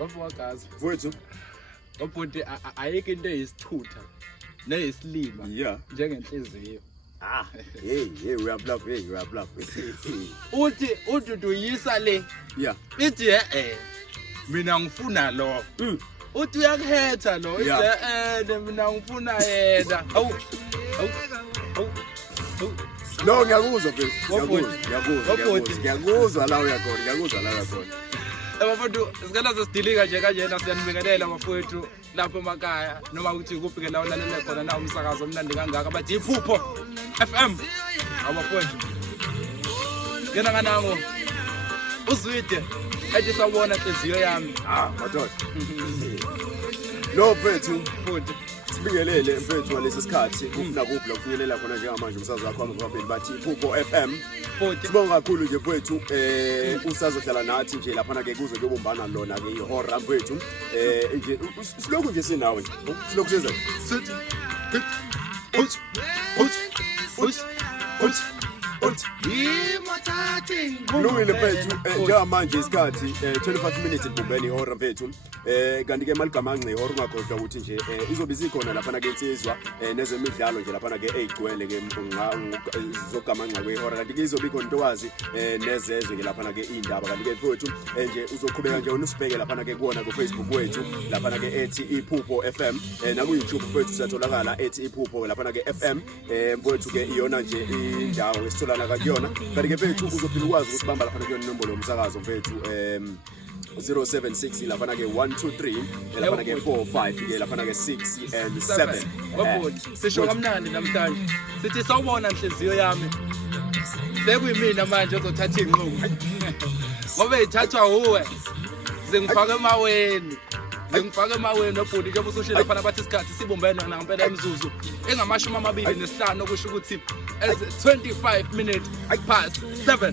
Wafowagazi. Mfowethu. Ubhuti ayike into eyisithutha neyisilima njengenhliziyo. Hey, uyablavu. Uthi uyisa le. Yeah. Ithi mina ngifuna lo. Uthi uyakhetha lo. Ithi mina ngifuna yena. Awu. No, ngiyakuzwa mfethu. Ngiyakuzwa la uyakhona. Bafowethu sikala sesidilika nje kanjena siyanibingelela bafowethu lapho emakhaya noma ukuthi kuphi ke la olalela khona na umsakazo omnandi kangaka bathi iphupho FM abafowethu ngena nganango uzwide ethi sawubona inhliziyo yami madoda lo mfethu futhi sibingelele mfethu walesi sikhathi nakuphi la kufinyelela khona njengamanje umsakazo wakho ngaphambi bathi iphupho FM futhi sibonga kakhulu nje mfethu usazohlala nathi nje lapha na ke kuze kuyobumbana lona ke ihora mfethu nje silokhu nje sinawe silokhu senza sithi Kulungile mfethu njengamanje isikhathi 25 minutes ibumbene ihora mfethu kanti ke maligama ngci ihora ungakhohlwa ukuthi nje izobe isikhona lapha na ke insizwa nezemidlalo nje lapha na ke egcwele ke zogama ngca kwehora kanti ke izobe ikhona intokwazi nezezwe ke lapha na ke indaba kanti ke mfethu nje uzoqhubeka nje usibheke lapha na ke kuona ku Facebook wethu lapha na ke ethi iphupho FM na ku YouTube mfethu siyatholakala ethi iphupho lapha na ke FM mfethu ke iyona nje indawo esitholana kuyona kanti ke mfethu uzophila ukwazi ukusibamba lapha kuyona inombolo yomsakazo mfethu 076 lapha ke 123 lapha ke 45 ke lapha ke 6 and 7 wabona sisho kamnandi namhlanje sithi sawubona inhliziyo yami sekuyimina manje ozothatha inqubo ngoba ithathwa uwe zingifaka emaweni nobhuti njengoba usushila lapha nabathi isikhathi sibumbene ngempela imizuzu engamashumi 25 okusho ukuthi 25 minutes past 7